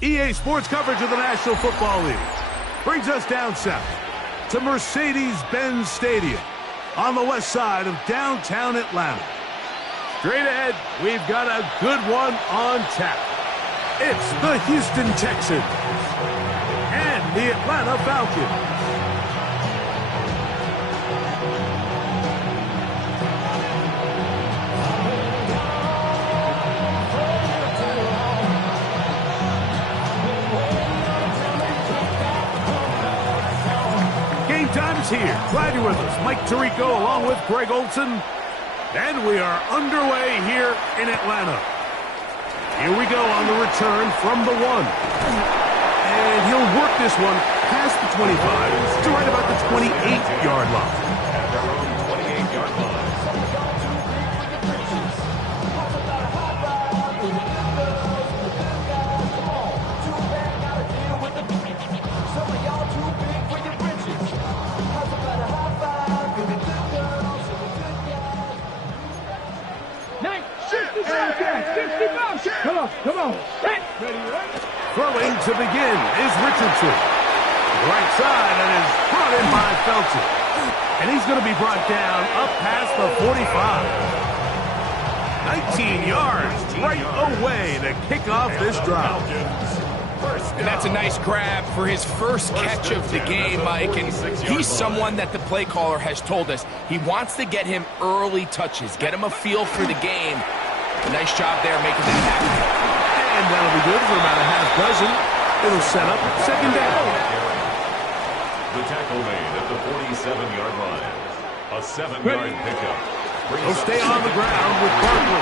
EA Sports coverage of the National Football League brings us down south to Mercedes-Benz Stadium on the west side of downtown Atlanta. Straight ahead, we've got a good one on tap. It's the Houston Texans and the Atlanta Falcons. Game time is here. Glad you're with us. Mike Tirico along with Greg Olson. And we are underway here in Atlanta. Here we go on the return from the 1. And he'll work this one past the 25 to right about the 28-yard line. At their own 28-yard line. Come on. Throwing to begin is Richardson. Right side and is brought in by Felton. And he's going to be brought down up past the 45. 19 yards right away to kick off this drive. And that's a nice grab for his first catch of the game, Mike. And he's someone that the play caller has told us he wants to get him early touches, get him a feel for the game. A nice job there making that happen. And that'll be good for about a half dozen. It'll set up second down. The tackle made at the 47-yard line. A 7-yard pickup. He'll stay on the ground with Barkley.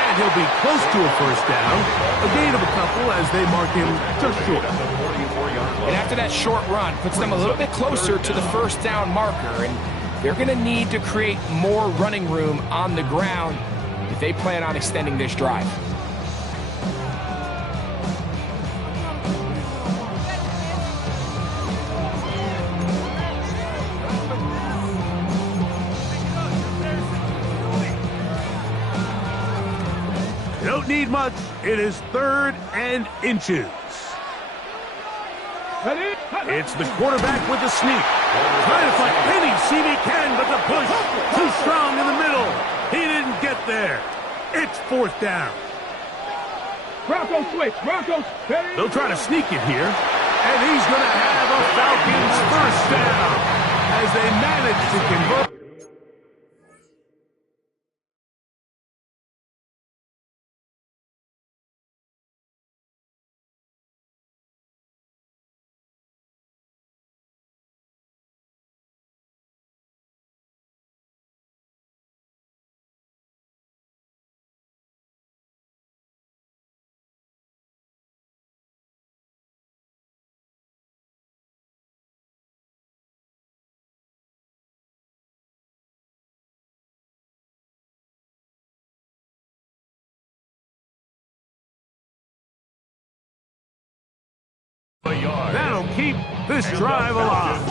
And he'll be close to a first down. A gain of a couple as they mark him just short. And after that short run, puts them a little bit closer to the first down marker. And they're going to need to create more running room on the ground if they plan on extending this drive. Don't need much. It is 3rd and inches. It's the quarterback with the sneak. Trying to find any seam he can, but the push too strong in the middle. He didn't get there. It's 4th down. Bronco switch. They'll try to sneak it here. And he's going to have a Falcons first down as they manage to convert. That'll keep this drive alive.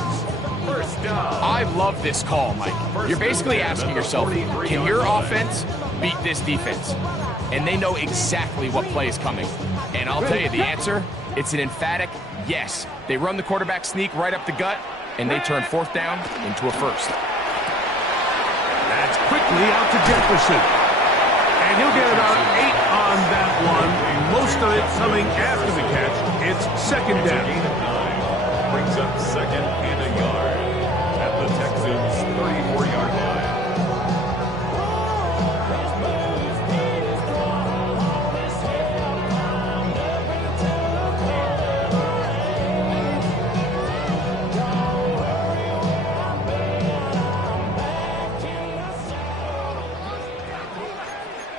First down. I love this call, Mike. You're basically asking yourself, can your offense beat this defense? And they know exactly what play is coming. And I'll tell you the answer, it's an emphatic yes. They run the quarterback sneak right up the gut, and they turn 4th down into a first. That's quickly out to Jefferson. And he'll get about 8 on that one. Most of it coming after the catch. It's 2nd down. Gain of 9. Brings up 2nd and a yard at the Texans' 34-yard line.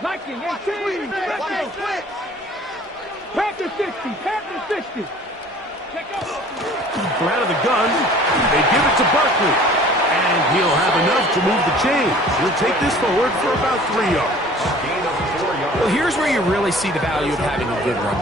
Lightning, 18. Panther 60. From out of the gun, they give it to Barkley. And he'll have enough to move the chains. He'll take this forward for about 3 yards. Well, here's where you really see the value of having a good run.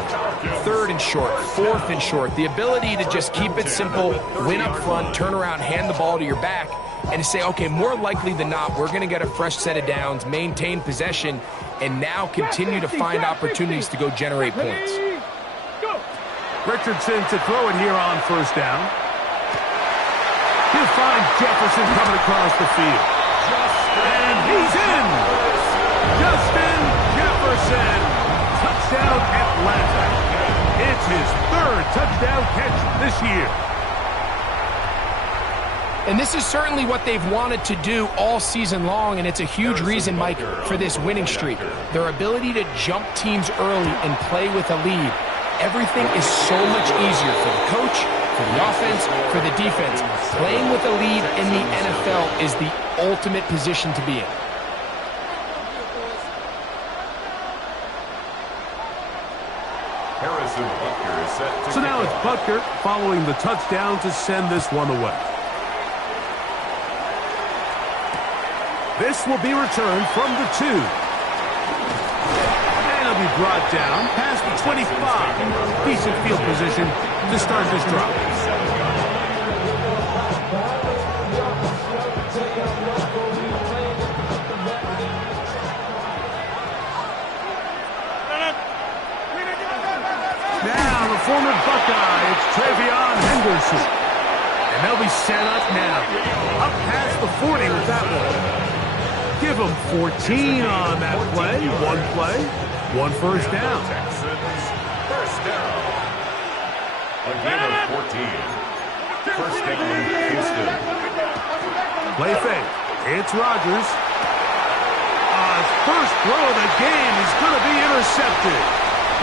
3rd and short, 4th and short. The ability to just keep it simple, win up front, turn around, hand the ball to your back, and to say, okay, more likely than not, we're going to get a fresh set of downs, maintain possession, and now continue to find opportunities to go generate points. Richardson to throw it here on first down. He'll find Jefferson coming across the field. And he's in! Justin Jefferson! Touchdown Atlanta. It's his third touchdown catch this year. And this is certainly what they've wanted to do all season long, and it's a huge reason, Mike, for this winning streak. Their ability to jump teams early and play with a lead. Everything is so much easier for the coach, for the offense, for the defense. Playing with a lead in the NFL is the ultimate position to be in. So now it's Butker following the touchdown to send this one away. This will be returned from the 2. And it'll be brought down past the 25. Decent field position to start this drive. Now the former Buckeye, it's Travion Henderson. And they'll be set up now. Up past the 40 with that one. Give them 14 on that play. One first down. First down. A gain of 14. First down, Houston. Play fake. It's Rodgers. His first throw of the game is going to be intercepted.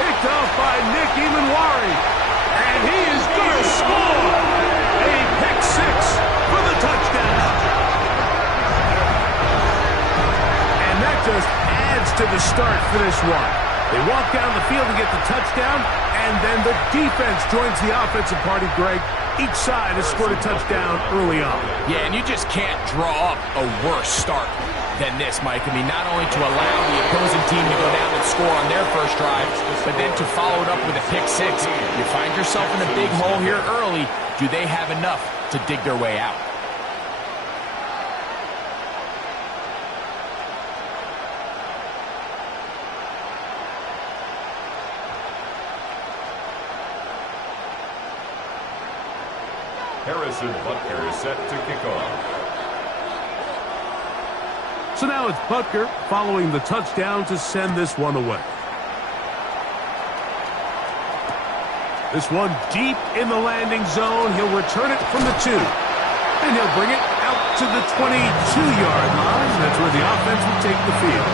Picked off by Nick Emanwari. And he is going to score. A pick 6 for the touchdown. That just adds to the start for this one. They walk down the field to get the touchdown, and then the defense joins the offensive party, Greg. Each side has scored a touchdown early on. Yeah, and you just can't draw up a worse start than this, Mike. I mean, not only to allow the opposing team to go down and score on their first drive, but then to follow it up with a pick 6. You find yourself in a big hole here early. Do they have enough to dig their way out? Harrison Butker is set to kick off. So now it's Butker following the touchdown to send this one away. This one deep in the landing zone. He'll return it from the 2. And he'll bring it out to the 22-yard line. That's where the offense will take the field.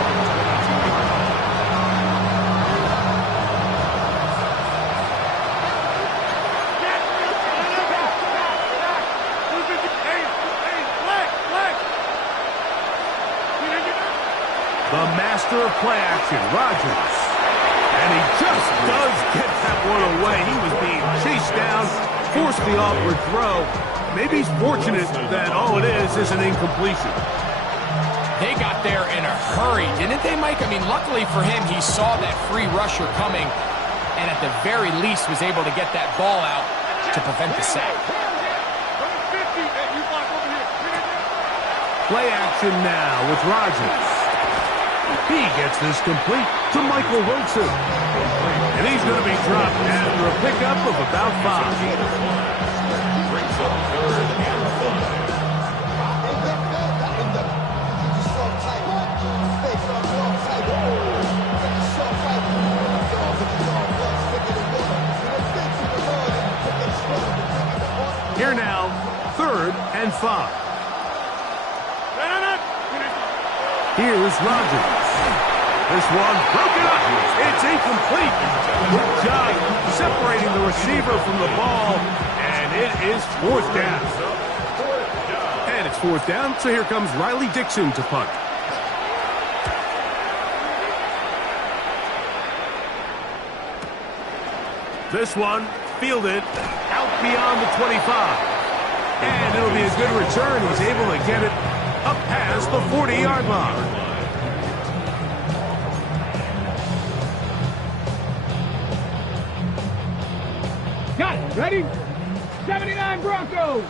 The master of play action, Rodgers. And he just does get that one away. He was being chased down, forced the awkward throw. Maybe he's fortunate that all it is an incompletion. They got there in a hurry, didn't they, Mike? I mean, luckily for him, he saw that free rusher coming, and at the very least was able to get that ball out to prevent the sack. Play action now with Rodgers. He gets this complete to Michael Wilson. And he's going to be dropped after a pickup of about 5. Brings up 3rd and 5. Here now, 3rd and 5. Here's Rodgers. This one broken up. It's incomplete. Good job separating the receiver from the ball. And it is 4th down. And it's 4th down, so here comes Riley Dixon to punt. This one fielded out beyond the 25. And it'll be a good return. He's able to get it up past the 40-yard line. Got it. Ready? 79 Broncos.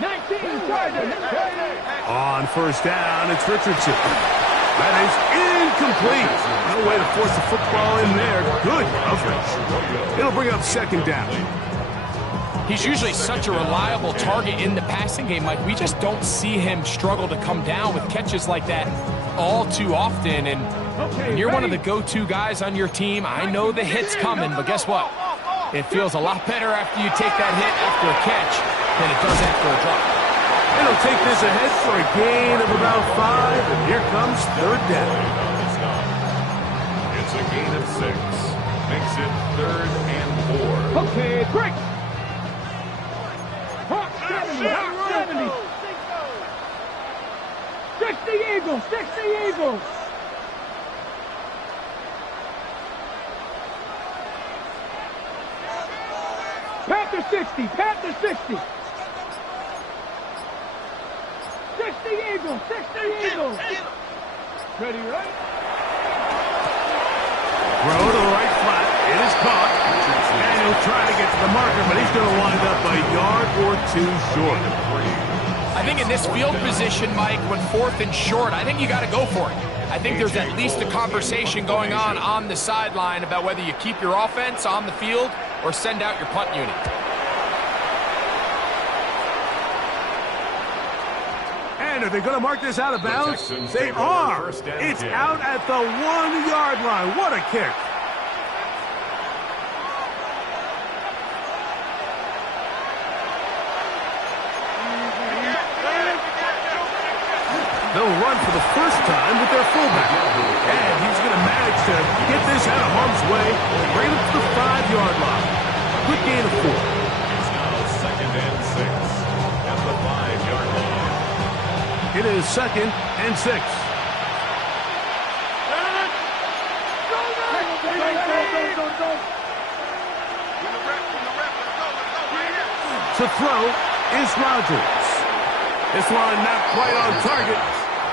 19 Chargers. On first down, it's Richardson. That is incomplete. No No way to force the football in there. Good coverage. It'll bring up second down. He's usually such a reliable target in the passing game, Mike. We just don't see him struggle to come down with catches like that all too often. And when you're one of the go-to guys on your team, I know the hit's coming, but guess what? It feels a lot better after you take that hit after a catch than it does after a drop. It'll take this ahead for a gain of about 5, and here comes third down. It's a gain of 6. Makes it 3rd and 4. Okay, break. Hawk 70, Hawk 70. 60 Eagles, 60 Eagles. Panther 60, Panther 60. 60 Eagles, 60 Eagles. Ready, right? Throw to the right flat. It is caught. And he'll try to get to the marker, but he's going to wind up a yard or 2 short. I think in this field position, Mike, when 4th and short, I think you got to go for it. I think there's at least a conversation going on the sideline about whether you keep your offense on the field or send out your punt unit. And are they going to mark this out of bounds? They are. It's out at the 1-yard line. What a kick. They'll run for the first time with their fullback. And he's going to manage to get this out of harm's way, bring it to the 5-yard line. Good gain of 4. It's now 2nd and 6 at the 5-yard line. It is 2nd and 6. To throw is Rodgers. This one not quite on target.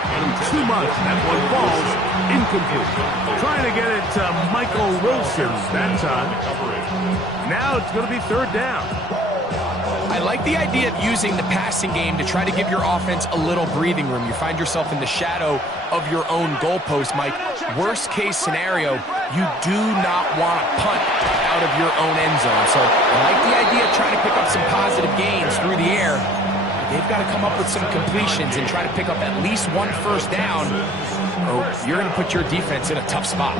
And too much. That one falls incomplete. Trying to get it to Michael Wilson that time. Now it's going to be 3rd down. I like the idea of using the passing game to try to give your offense a little breathing room. You find yourself in the shadow of your own goalpost, Mike. Worst case scenario, you do not want to punt out of your own end zone. So I like the idea of trying to pick up some positive gains through the air. They've got to come up with some completions and try to pick up at least 1 first down, or you're going to put your defense in a tough spot.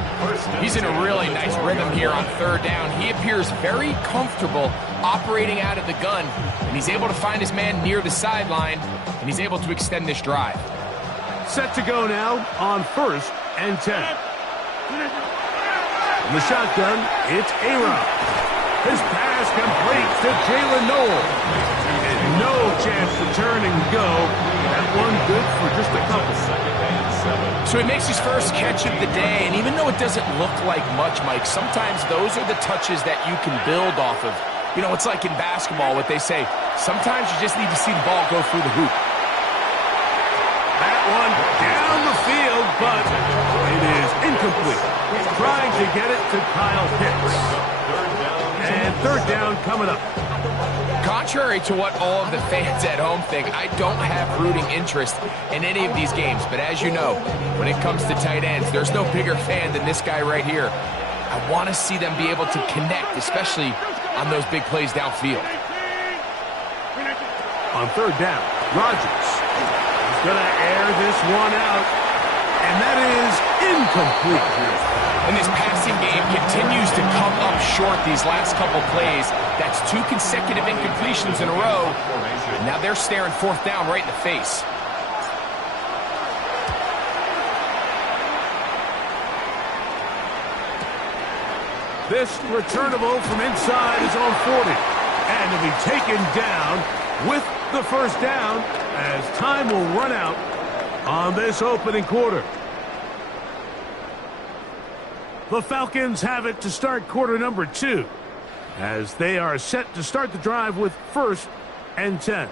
He's in a really nice rhythm here on 3rd down. He appears very comfortable operating out of the gun, and he's able to find his man near the sideline, and he's able to extend this drive. Set to go now on 1st and 10. In the shotgun, it's A-Rod. His pass completes to Jalen Noel. And no chance to turn and go. That one good for just a couple. So he makes his first catch of the day, and even though it doesn't look like much, Mike, sometimes those are the touches that you can build off of. You know, it's like in basketball, what they say, sometimes you just need to see the ball go through the hoop. That one down the field, but it is incomplete. Trying to get it to Kyle Pitts. And 3rd down coming up. Contrary to what all of the fans at home think, I don't have rooting interest in any of these games. But as you know, when it comes to tight ends, there's no bigger fan than this guy right here. I want to see them be able to connect, especially on those big plays downfield. On 3rd down, Rodgers is going to air this one out. And that is incomplete. And this passing game continues to come up short these last couple plays. That's 2 consecutive incompletions in a row. And now they're staring 4th down right in the face. This returnable from inside his own 40. And to be taken down with the 1st down as time will run out on this opening quarter. The Falcons have it to start quarter number 2 as they are set to start the drive with 1st and 10.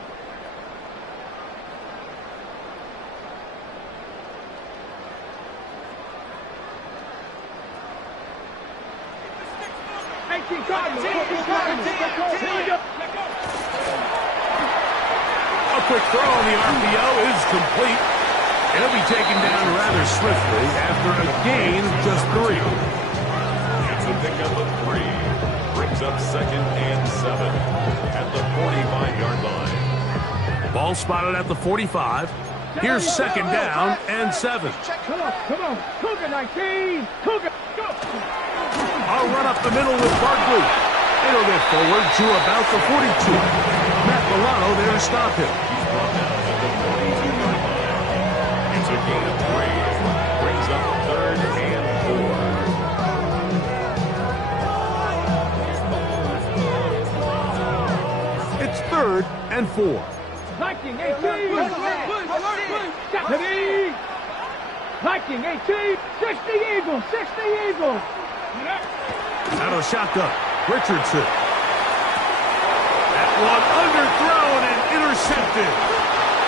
A quick throw on the RPO is complete. He'll be taken down rather swiftly after a gain of just 3. It's a pickup of 3. Brings up 2nd and 7 at the 45-yard line. Ball spotted at the 45. Here's 2nd down and 7. Come on. Cougar 19. Cougar, go. I'll run up the middle with Barkley. It'll get forward to about the 42. Matt Milano there to stop him. He's brought down at the 42-yard line. It's a gain of 3. Brings up 3rd and 4. It's 3rd and 4. Viking 18. Stephanie. Viking 18. 60 Eagles. 60 Eagles. Out of shotgun. Richardson. That one underthrown and intercepted.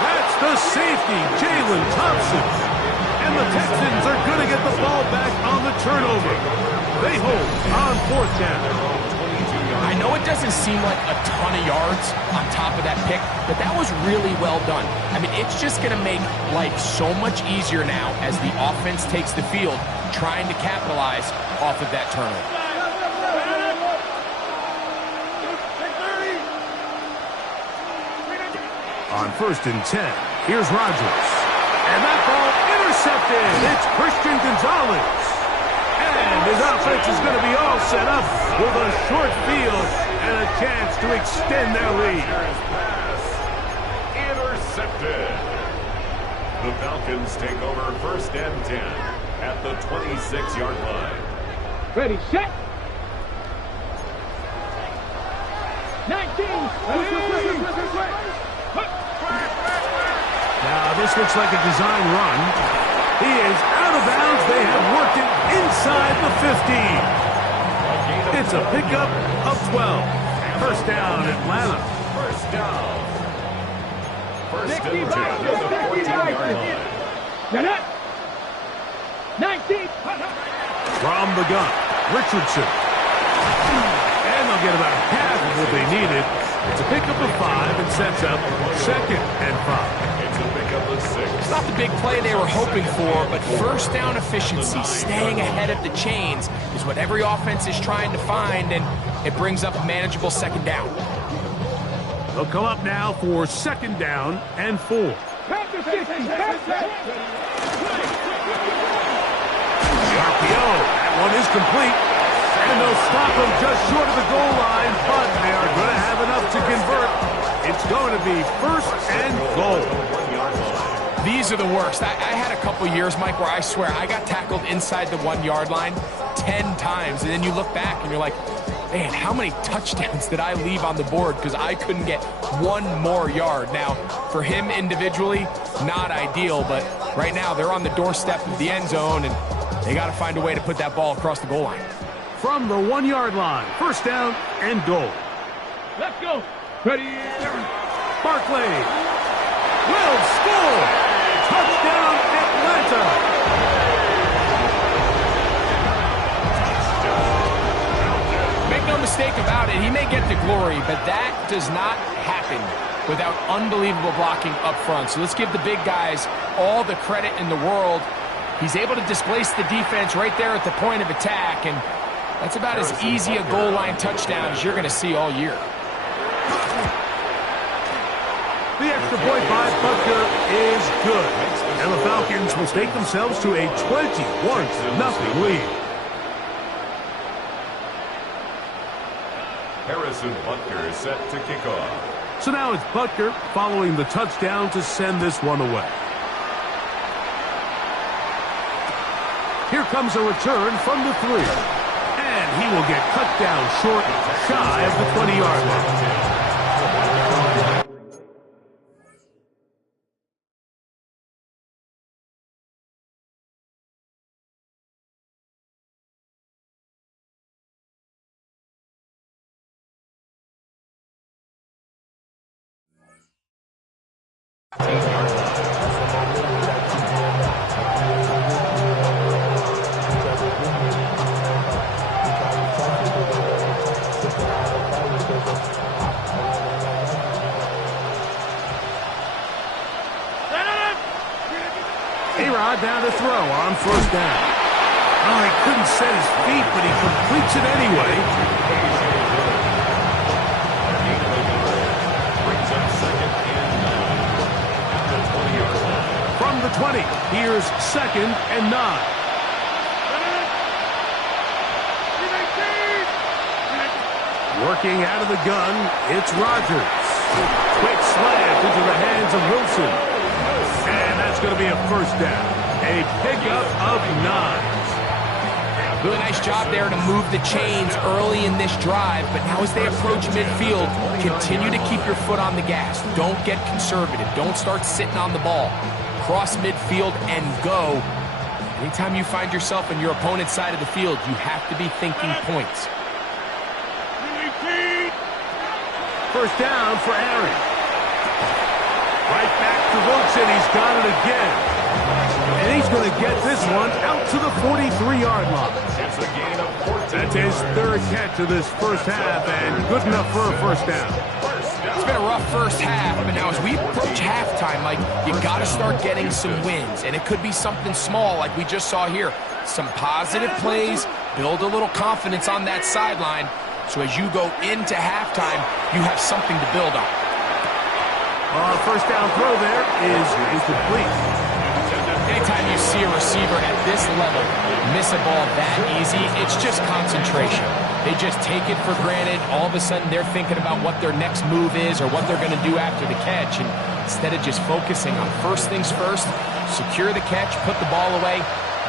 That's the safety, Jalen Thompson. And the Texans are going to get the ball back on the turnover. They hold on 4th down. I know it doesn't seem like a ton of yards on top of that pick, but that was really well done. I mean, it's just going to make life so much easier now as the offense takes the field, trying to capitalize off of that turnover. On 1st and 10, here's Rodgers. And that ball intercepted. It's Christian Gonzalez. And his offense is going to be all set up with a short field and a chance to extend their lead. Intercepted. The Falcons take over 1st and 10 at the 26-yard line. Ready, set. 19. Now, this looks like a design run. He is out of bounds. They have worked it inside the 15. It's a pickup of 12. 1st down, Atlanta. 1st down. 1st and 10 at the 14-yard line. 19. From the gun, Richardson. And they'll get about half of what they needed. It's a pickup of 5 and sets up 2nd and 5. It's a pickup of 6. It's not the big play they were hoping for, but 1st down efficiency, staying ahead of the chains, is what every offense is trying to find, and it brings up a manageable 2nd down. They'll come up now for 2nd down and 4. Panther 60. The RPO, that one is complete. And they'll stop him just short of the goal line, but they are going to have enough to convert. It's going to be 1st and goal. These are the worst. I had a couple years, Mike, where I swear I got tackled inside the 1-yard line 10 times, and then you look back and you're like, man, how many touchdowns did I leave on the board because I couldn't get one more yard? Now, for him individually, not ideal, but right now they're on the doorstep of the end zone, and they got to find a way to put that ball across the goal line. From the 1-yard line, 1st down and goal. Let's go. Ready. Barkley will score. Touchdown, Atlanta. Make no mistake about it, he may get the glory, but that does not happen without unbelievable blocking up front. So let's give the big guys all the credit in the world. He's able to displace the defense right there at the point of attack, and that's about as easy a goal line touchdown as you're going to see all year. The extra point by Butker is good. And the Falcons will take themselves to a 21-0 lead. Harrison Butker is set to kick off. So now it's Butker following the touchdown to send this one away. Here comes a return from the 3. And he will get cut down short, shy of the 20-yard line. down to throw on first down. Oh, he couldn't set his feet, but he completes it anyway. Brings up second and 9 at the 20-yard line. From the 20, here's second and 9. Working out of the gun, it's Rodgers. Quick slant into the hands of Wilson. And that's going to be a first down. A pickup of 9. Really nice job there to move the chains early in this drive, but now as they approach midfield, continue to keep your foot on the gas. Don't get conservative. Don't start sitting on the ball. Cross midfield and go. Anytime you find yourself on your opponent's side of the field, you have to be thinking points. First down for Aaron. Right back to Wilson. He's got it again. And he's going to get this one out to the 43-yard line. It's a gain of 14. That's his third catch of this first half, and good enough for a first down. It's been a rough first half, but now as we approach halftime, Mike, you got to start getting some wins. And it could be something small like we just saw here. Some positive plays, build a little confidence on that sideline. So as you go into halftime, you have something to build on. First down throw there is incomplete. Anytime you see a receiver at this level miss a ball that easy, it's just concentration. They just take it for granted. All of a sudden, they're thinking about what their next move is or what they're going to do after the catch. And instead of just focusing on first things first, secure the catch, put the ball away,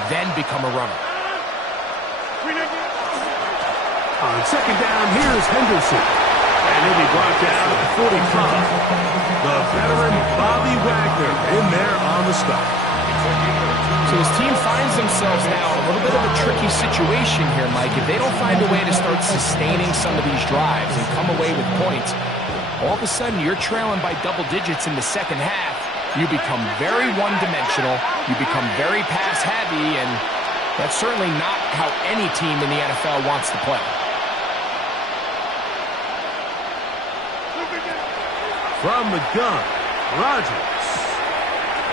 then become a runner. On second down, here's Henderson. And he'll be brought down at the 45. The veteran Bobby Wagner in there on the stop. So his team finds themselves now in a little bit of a tricky situation here, Mike. If they don't find a way to start sustaining some of these drives and come away with points, all of a sudden you're trailing by double digits in the second half. You become very one-dimensional. You become very pass-heavy, and that's certainly not how any team in the NFL wants to play. From the gun, Rodgers.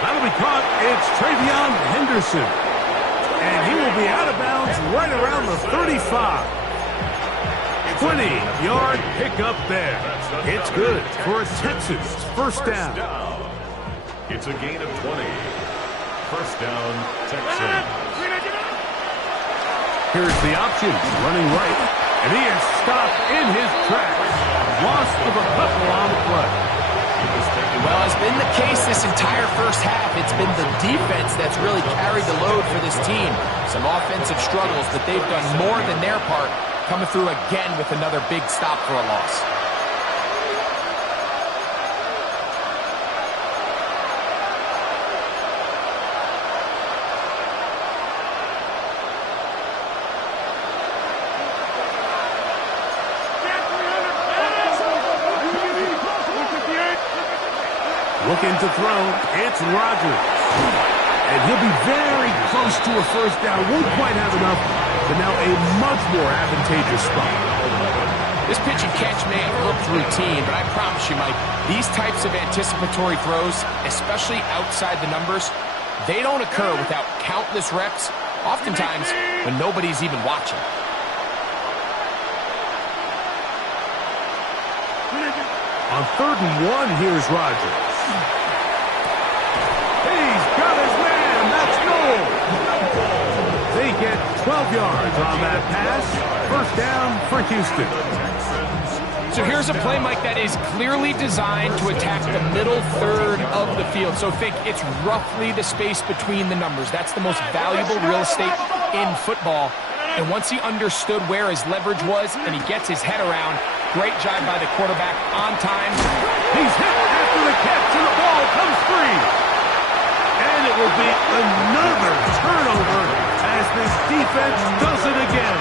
That'll be caught. It's Travion Henderson. And he will be out of bounds right around the 35. 20-yard pickup there. It's good for a Texas first down. It's a gain of 20. First down, Texans. Here's the option, running right. And he is stopped in his tracks. Loss of a couple on the play. Well, it's been the case this entire first half. It's been the defense that's really carried the load for this team. Some offensive struggles, but they've done more than their part, coming through again with another big stop for a loss. Looking to throw, it's Rodgers. And he'll be very close to a first down. Won't quite have enough, but now a much more advantageous spot. This pitch and catch may have looked routine, but I promise you, Mike, these types of anticipatory throws, especially outside the numbers, they don't occur without countless reps, oftentimes when nobody's even watching. On 3rd and 1, here's Rodgers. He's got his man. That's goal. They get 12 yards on that pass. First down for Houston. So here's a play, Mike, that is clearly designed to attack the middle third of the field. So think it's roughly the space between the numbers. That's the most valuable real estate in football. And once he understood where his leverage was and he gets his head around, great job by the quarterback on time. He's hit after the catch, and the ball comes free. And it will be another turnover as this defense does it again.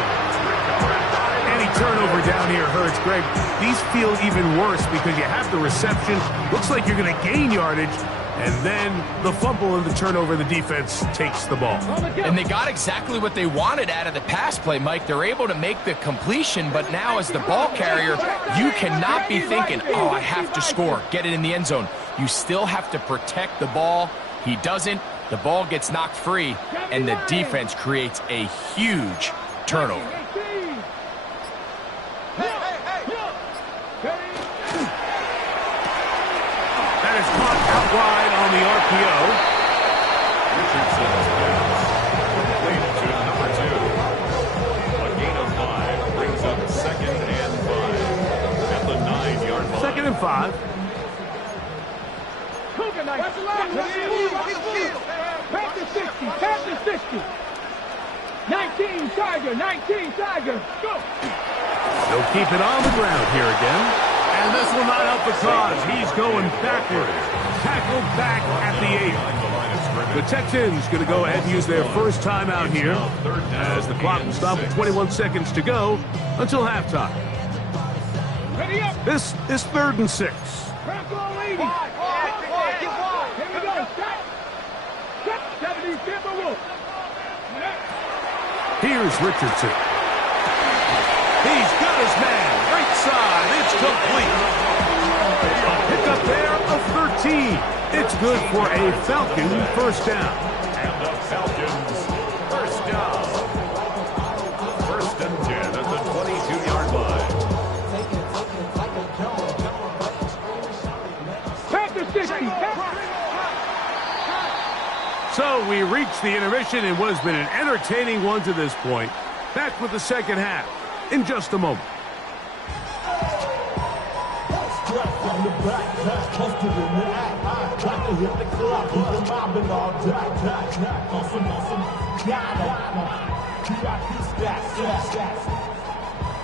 Any turnover down here hurts, Greg. These feel even worse because you have the reception. Looks like you're going to gain yardage. And then the fumble and the turnover, the defense takes the ball. And they got exactly what they wanted out of the pass play, Mike. They're able to make the completion, but now as the ball carrier, you cannot be thinking, oh, I have to score, get it in the end zone. You still have to protect the ball. He doesn't. The ball ggets knocked free, and the defense creates a huge turnover. That is caught out wide on the RPO. Richardson complete to number 2. A gain of 5 brings up 2nd and 5 at the 9-yard line. 2nd and 5. Back to 60, back to 60. 19 Tiger, 19 Tiger, go. They'll keep it on the ground here again. And this will not help the cause. He's going backwards. Tackled back at the 8. The Texans going to go ahead and use their first timeout here as the clock will stop with 21 seconds to go until halftime. Ready up. This is 3rd and 6. Crack all 80. Here we go. Stop. 70 Timberwolves. Here's Richardson. He's got his man. Right side. It's complete. A pickup there of 13. It's good for a Falcon first down. And the Falcons first down. 1st and 10 at the 22-yard line. Back to 60. So we reach the intermission in what has been an entertaining one to this point. Back with the second half in just a moment.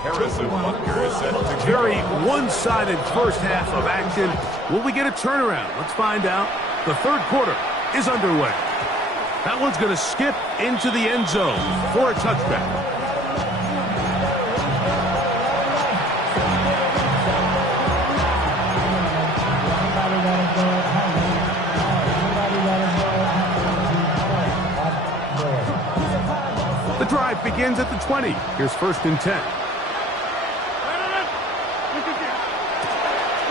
Harrison Butker is set to Very one-sided first half of action. Will we get a turnaround? Let's find out. The 3rd quarter is underway. That one's going to skip into the end zone for a touchback. The drive begins at the 20. Here's 1st and 10.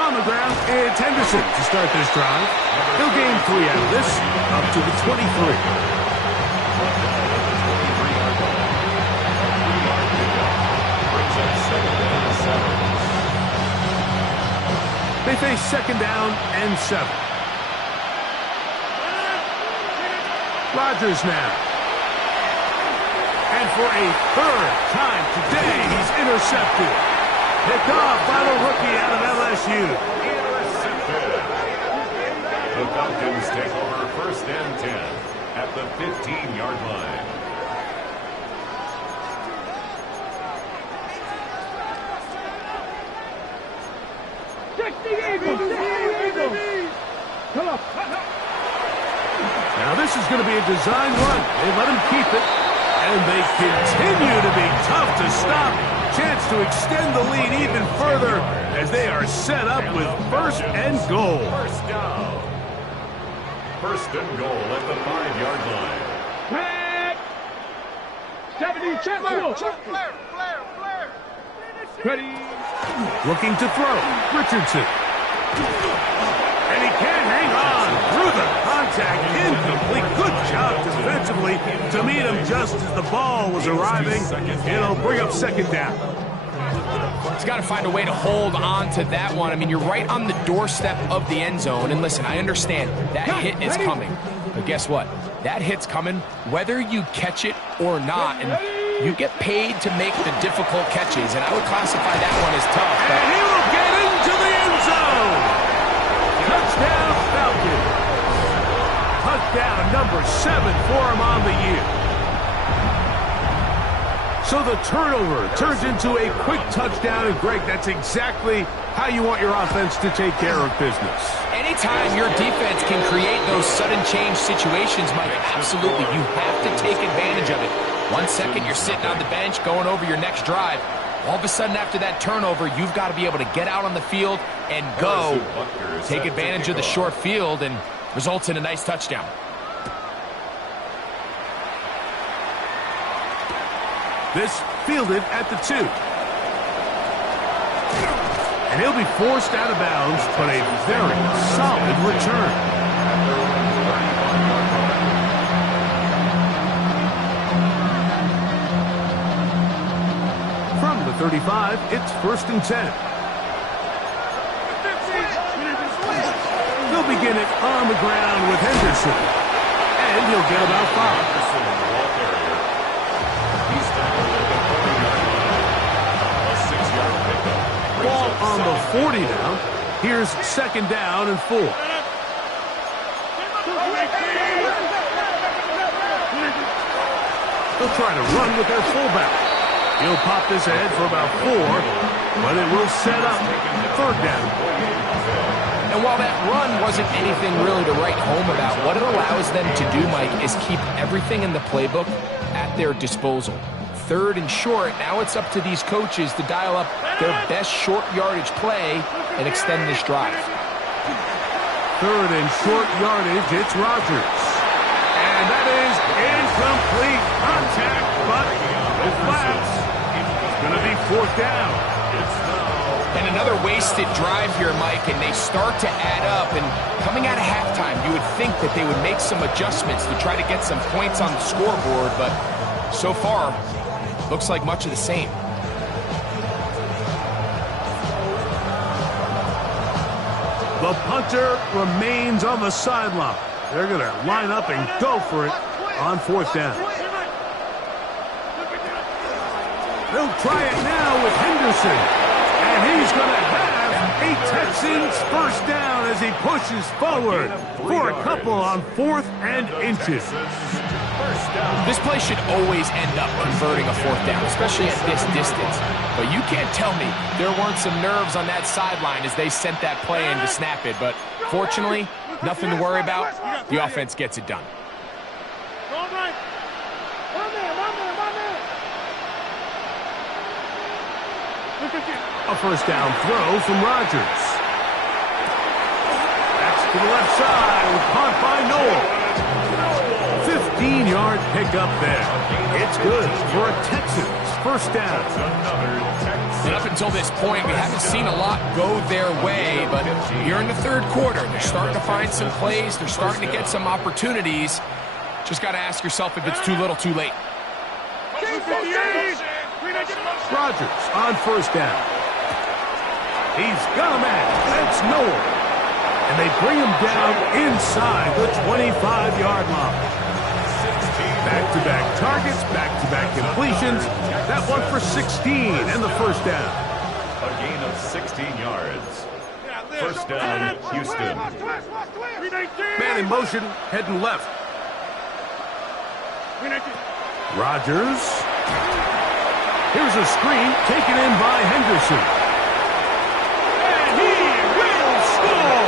On the ground, it's Henderson to start this drive. He'll gain 3 out of this, up to the 23. They face 2nd down and 7. Rodgers now. And for a 3rd time today, he's intercepted. Picked off by the rookie out of LSU. intercepted. The Falcons take over 1st and 10 at the 15-yard line. Now this is going to be a design run. They let him keep it, and they continue to be tough to stop. Chance to extend the lead even further as they are set up with 1st and goal. First down. 1st and goal at the 5-yard line. Back. 70 Chevelle. Ready. Looking to throw. Richardson. And he can't hang on through the contact. Incomplete. Good job defensively to meet him just as the ball was arriving. It'll bring up 2nd down. He's got to find a way to hold on to that one. I mean, you're right on the doorstep of the end zone. And listen, I understand that hit is coming. But guess what? That hit's coming whether you catch it or not. And you get paid to make the difficult catches. And I would classify that one as tough. But And he will get into the end zone. Touchdown, Falcons. Touchdown number 7 for him on the year. So the turnover turns into a quick touchdown. And, Greg, that's exactly how you want your offense to take care of business. anytime your defense can create those sudden change situations, Mike, absolutely, you have to take advantage of it. 1 second, you're sitting on the bench going over your next drive. All of a sudden, after that turnover, you've got to be able to get out on the field and go. Take advantage of the short field and results in a nice touchdown. This fielded at the 2. And he'll be forced out of bounds, but a very solid return. From the 35, it's 1st and 10. They'll begin it on the ground with Henderson. And he'll get about 5. He's tackled at the 40-yard line. A 6-yard pickup. Ball on the 40 now. Here's 2nd down and 4. They'll try to run with their fullback. He'll pop this ahead for about 4, but it will set up 3rd down. And while that run wasn't anything really to write home about, what it allows them to do, Mike, is keep everything in the playbook at their disposal. 3rd and short, now it's up to these coaches to dial up their best short yardage play and extend this drive. 3rd and short yardage, it's Rodgers. And that is incomplete contact, but it flaps. It's going to be 4th down. And another wasted drive here, Mike, and they start to add up. And coming out of halftime, you would think that they would make some adjustments to try to get some points on the scoreboard, but so far, looks like much of the same. The punter remains on the sideline. They're going to line up and go for it on 4th down. They'll try it now with Henderson. And he's going to have a Texans 1st down as he pushes forward for a couple on 4th and inches. This play should always end up converting a 4th down, especially at this distance. But you can't tell me there weren't some nerves on that sideline as they sent that play in to snap it. But fortunately, nothing to worry about. The offense gets it done. A 1st down throw from Rodgers. That's to the left side, caught by Noel. 15-yard pickup there. It's good for a Texans 1st down. And up until this point, we haven't seen a lot go their way, but here in the 3rd quarter, they're starting to find some plays. They're starting to get some opportunities. Just got to ask yourself if it's too little, too late. Rodgers on 1st down. He's got a man. That's Noel. And they bring him down inside the 25-yard line. Back-to-back targets, back-to-back completions. That one for 16 and the 1st down. A gain of 16 yards. 1st down, Houston. Man in motion, heading left. Rodgers. Here's a screen taken in by Henderson. And he will score!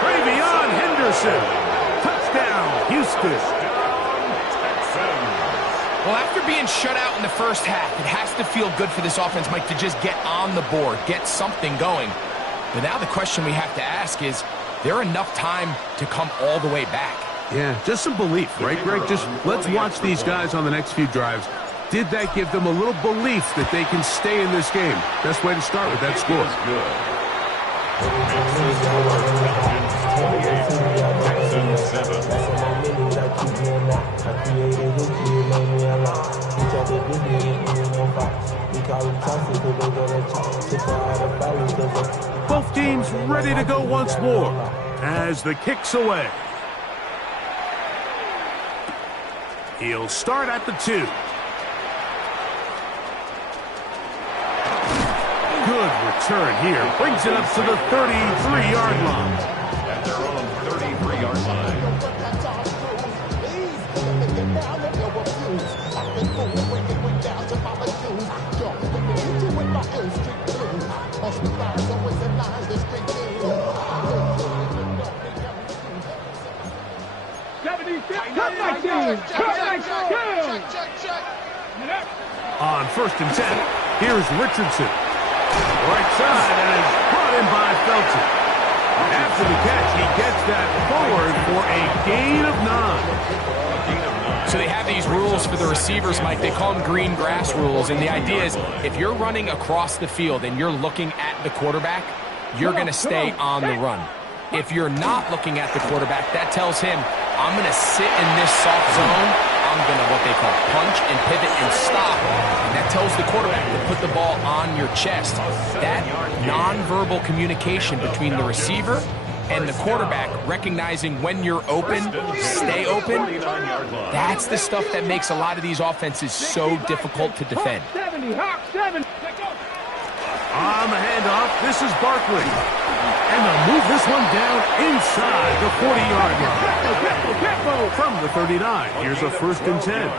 Travion Henderson. Touchdown, Houston. Well, after being shut out in the 1st half, it has to feel good for this offense, Mike, to just get on the board, get something going. But now the question we have to ask is there enough time to come all the way back? Yeah, just some belief, right, Greg? Just let's watch these guys on the next few drives. Did that give them a little belief that they can stay in this game? Best way to start with that score. Both teams ready to go once more as the kick's away. He'll start at the 2. Good return here. Brings it up to the 33-yard line. At their own 33-yard line. On 1st and 10, here's Richardson. Right side, and is brought in by Felton. After the catch, he gets that forward for a gain of 9. So they have these rules for the receivers, Mike. They call them green grass rules, and the idea is if you're running across the field and you're looking at the quarterback, you're going to stay on the run. If you're not looking at the quarterback, that tells him, I'm going to sit in this soft zone. I'm going to what they call punch and pivot and stop. And that tells tells the quarterback to put the ball on your chest. That nonverbal communication between the receiver and the quarterback, recognizing when you're open, stay open, that's the stuff that makes a lot of these offenses so difficult to defend. On the handoff, this is Barkley. And they'll move this one down inside the 40-yard line. From the 39, here's a 1st and 10.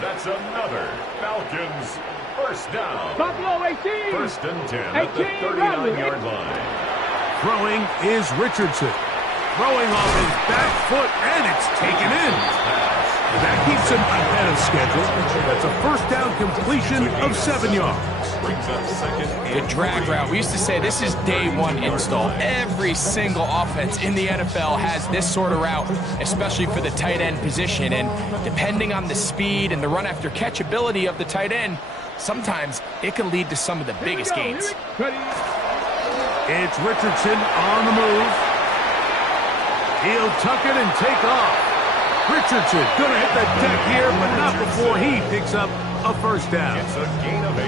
That's another Falcons first down. Buffalo 18. 1st and 10 at the 39-yard line. Throwing is Richardson. Throwing off his back foot, and it's taken in. And that keeps him ahead of schedule. That's a 1st down completion of 7 yards. The drag route. We used to say this is day 1 install. Every single offense in the NFL has this sort of route, especially for the tight end position. And depending on the speed and the run after catch ability of the tight end, sometimes it can lead to some of the biggest gains. It's Richardson on the move. He'll tuck it and take off. Richardson gonna hit the deck here, but not before he picks up a 1st down. It's a gain of 8.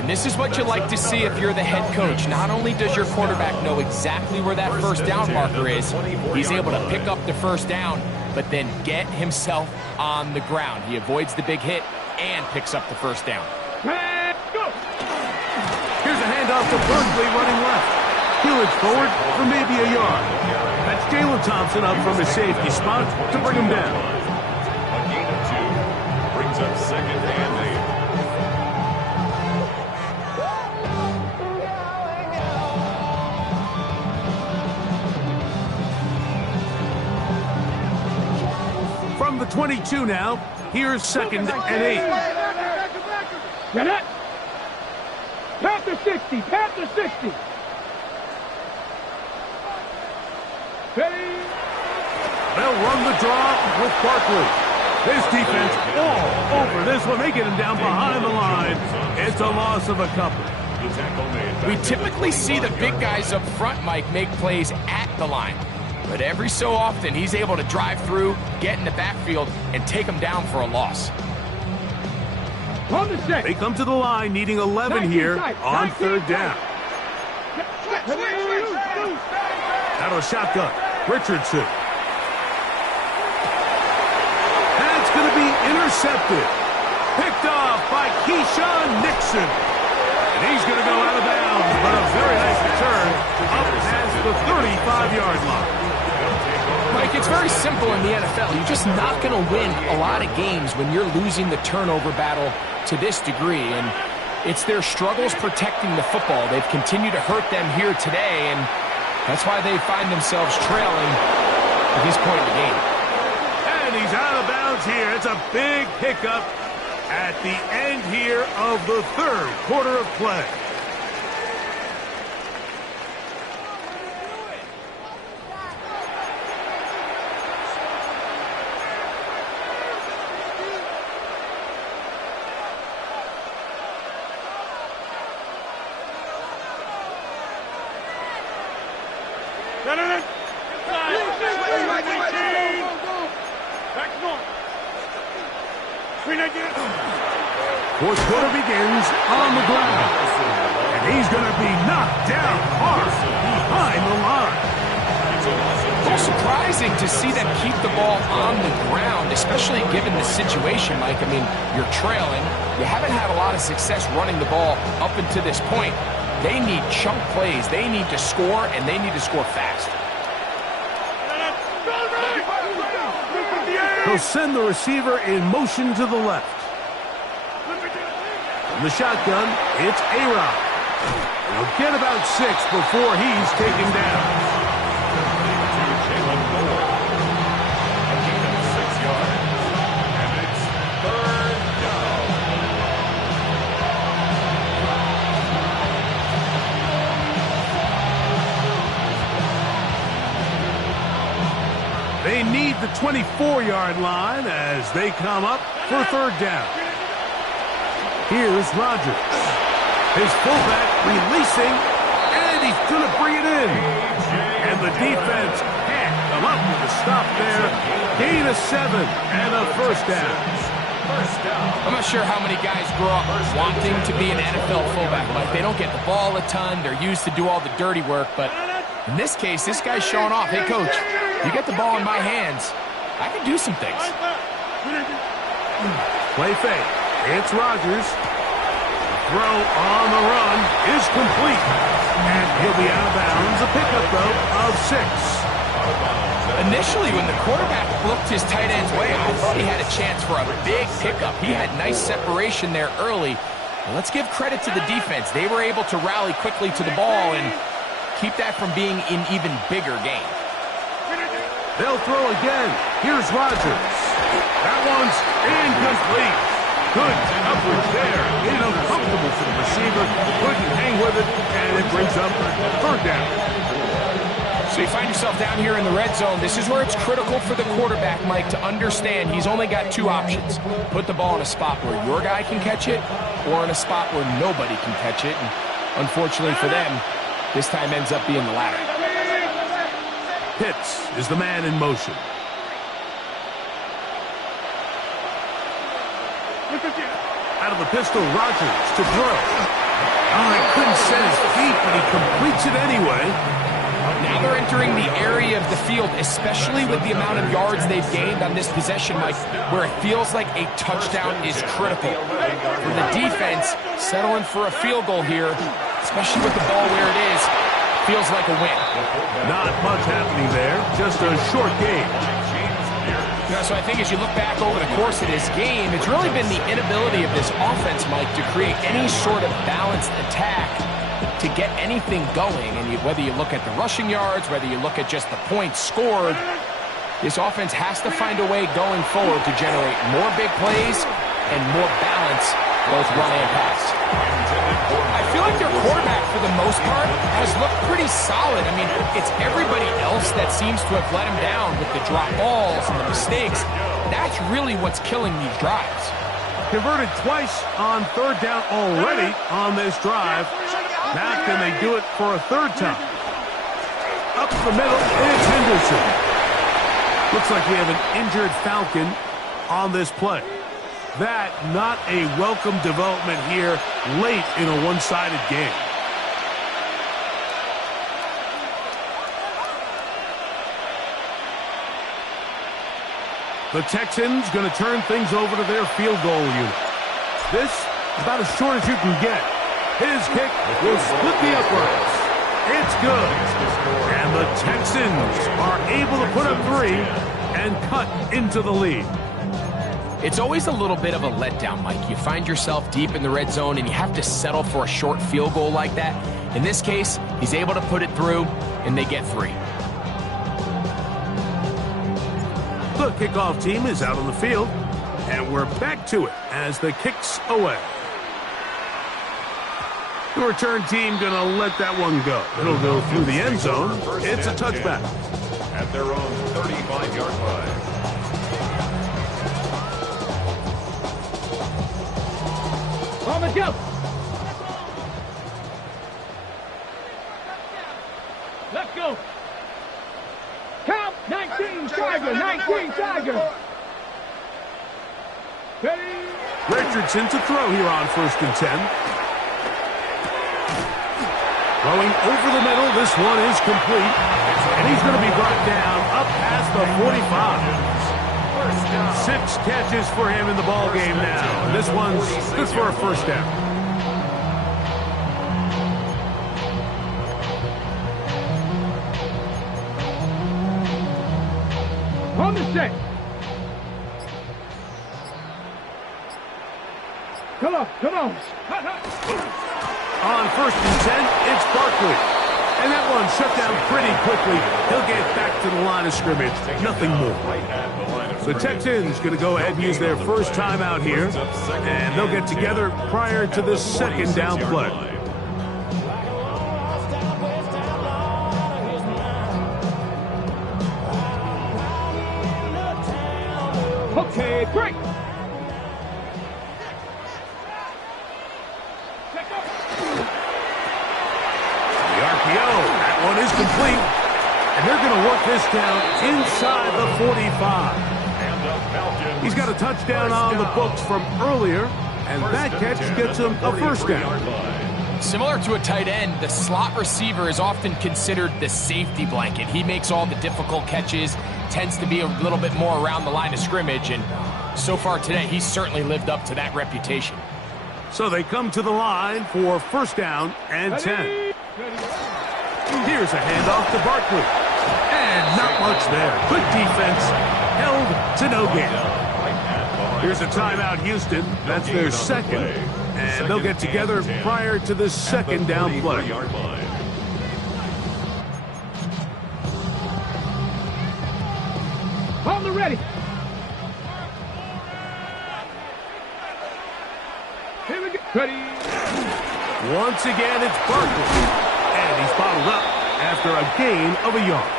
And this is what you like to see if you're the head coach. Not only does your quarterback know exactly where that 1st down marker is, he's able to pick up the 1st down, but then get himself on the ground. He avoids the big hit and picks up the 1st down. Here's a handoff to Barkley running left. He'll forward for maybe a yard. That's Jalen Thompson up from his safety spot to bring him down. A gain of 2 brings up 2nd and 8. From the 22 now, here's 2nd and 8. Get it? Panther 60, Panther 60. Ready? They'll run the draw with Barkley. This defense all over this one. They get him down behind the line. It's a loss of a couple. We typically see the big guys up front, Mike, make plays at the line. But every so often, he's able to drive through, get in the backfield, and take them down for a loss. They come to the line needing 11 here on 3rd down. Out of a shotgun, Richardson. And it's going to be intercepted. Picked off by Keyshawn Nixon. And he's going to go out of bounds, but a very nice return up past the 35-yard line. Mike, it's very simple in the NFL. You're just not going to win a lot of games when you're losing the turnover battle to this degree. And it's their struggles protecting the football. They've continued to hurt them here today, and that's why they find themselves trailing at this point in the game. And he's out of bounds here. It's a big hiccup at the end here of the 3rd quarter of play. Fourth quarter begins on the ground. And he's going to be knocked down hard behind the line. A little surprising to see them keep the ball on the ground, especially given the situation, Mike. I mean, you're trailing. You haven't had a lot of success running the ball up until this point. They need chunk plays. They need to score, and they need to score fast. They'll send the receiver in motion to the left. From the shotgun, it's A-Rod. He'll get about 6 before he's taken down. They need the 24-yard line as they come up for 3rd down. Here's Rodgers. His fullback releasing, and he's going to bring it in. And the defense can't come up with a stop there. Gain of 7 and a 1st down. First down. I'm not sure how many guys grow up wanting to be an NFL fullback. Like, they don't get the ball a ton. They're used to do all the dirty work. But in this case, this guy's showing off. Hey, coach, you get the ball in my hands, I can do some things. Play fake. It's Rodgers. Throw on the run is complete. And he'll be out of bounds. A pickup, though, of 6. Initially, when the quarterback looked his tight end's way, I thought he had a chance for a big pickup. He had nice separation there early. But let's give credit to the defense. They were able to rally quickly to the ball and keep that from being an even bigger game. They'll throw again. Here's Rodgers. That one's incomplete. Good coverage there. Made it uncomfortable for the receiver. Couldn't hang with it, and it brings up 3rd down. So you find yourself down here in the red zone. This is where it's critical for the quarterback, Mike, to understand he's only got 2 options. Put the ball in a spot where your guy can catch it, or in a spot where nobody can catch it. And unfortunately for them, this time ends up being the latter. Pitts is the man in motion. Out of the pistol, Rodgers to throw. Oh, he couldn't set his feet, but he completes it anyway. Now they're entering the area of the field, especially with the amount of yards they've gained on this possession, Mike, where it feels like a touchdown is critical. For the defense, settling for a field goal here, especially with the ball where it is, feels like a win. Not much happening there, just a short game. You know, so I think as you look back over the course of this game, it's really been the inability of this offense, Mike, to create any sort of balanced attack to get anything going. And whether you look at the rushing yards, whether you look at just the points scored, this offense has to find a way going forward to generate more big plays and more balance, both run and pass. I feel like their quarterback, for the most part, has looked pretty solid. I mean, it's everybody else that seems to have let him down with the drop balls and the mistakes. That's really what's killing these drives. Converted twice on 3rd down already on this drive. Now can they do it for a 3rd time? Up the middle, it's Henderson. Looks like we have an injured Falcon on this play. That, not a welcome development here late in a one-sided game. The Texans going to turn things over to their field goal unit. This, about as short as you can get. His kick will split the uprights. It's good. And the Texans are able to put up 3 and cut into the lead. It's always a little bit of a letdown, Mike. You find yourself deep in the red zone and you have to settle for a short field goal like that. In this case, he's able to put it through and they get 3. The kickoff team is out on the field, and we're back to it as the kick's away. The return team going to let that one go. It'll go through the end zone. It's a touchback. At their own 35-yard line. Let's go. Let's go. Count 19 Tiger, 19 Tiger. Ready? Richardson to throw here on 1st and 10. Throwing over the middle, this one is complete. And he's going to be brought down up past the 45. 6 catches for him in the ball game now. And this one's good for a 1st down. On the set. Come on, come on. On 1st and 10, it's Barkley. And that one shut down pretty quickly. He'll get back to the line of scrimmage. Nothing more. The Texans going to go ahead and use their first timeout here. And they'll get together prior to the 2nd down play. Okay, break. The RPO, that one is complete. And they're going to work this down inside the 45. And the Falcons He's got a touchdown on the books from earlier, and that catch gets him a first down. Similar to a tight end, the slot receiver is often considered the safety blanket. He makes all the difficult catches, tends to be a little bit more around the line of scrimmage, and so far today, he's certainly lived up to that reputation. So they come to the line for first down and 10. Here's a handoff to Barkley. And not much there. Good defense. Held to no gain. Here's a timeout, Houston. That's their second. And they'll get together prior to the second down play. On the ready. Here we go. Ready. Once again, it's Barkley. And he's bottled up after a gain of a yard.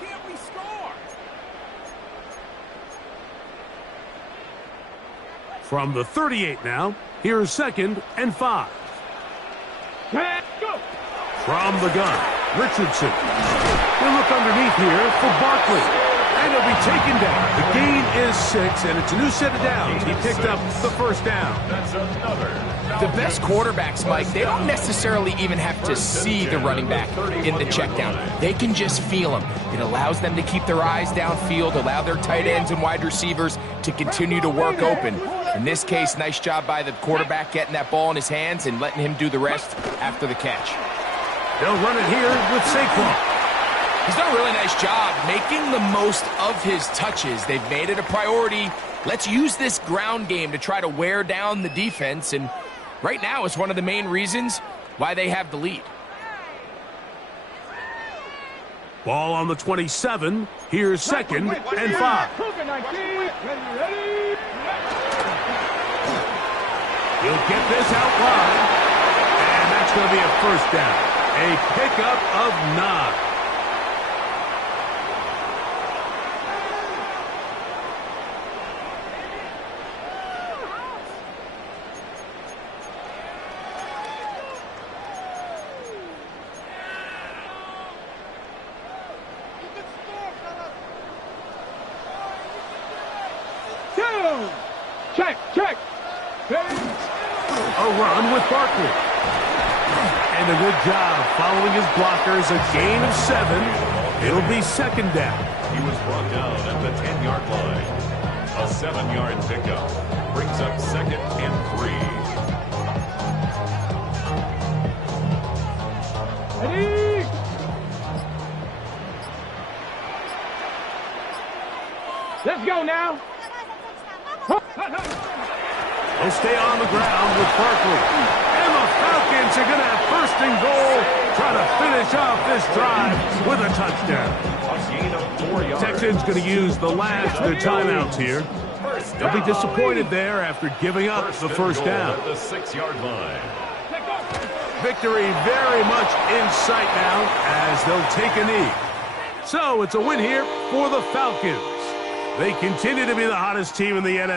Can't we score? From the 38 now, here's second and 5. Go. From the gun, Richardson. They look underneath here for Barkley. And he'll be taken down. The gain is 6, and it's a new set of downs. He picked up the first down. That's another. The best quarterbacks, Mike, they don't necessarily even have to see the running back in the check down. They can just feel him. It allows them to keep their eyes downfield, allow their tight ends and wide receivers to continue to work open. In this case, nice job by the quarterback getting that ball in his hands and letting him do the rest after the catch. They'll run it here with Saquon. He's done a really nice job making the most of his touches. They've made it a priority. Let's use this ground game to try to wear down the defense, and right now it's one of the main reasons why they have the lead. Ball on the 27. Here's second and 5. He'll get this out wide, and that's going to be a first down. A pickup of 9. Check. A run with Barkley. And a good job following his blockers. A gain of 7. It'll be second down. He was brought down at the 10-yard line. A 7-yard pickup brings up second and 3. Ready. Let's go now. They'll stay on the ground with Barkley. And the Falcons are going to have first and goal, trying to finish off this drive with a touchdown. A gain of 4 yards. Texans going to use the last of their timeouts here. They'll be disappointed there after giving up the first down. At the 6-yard line. Victory very much in sight now as they'll take a knee. So it's a win here for the Falcons. They continue to be the hottest team in the NFL.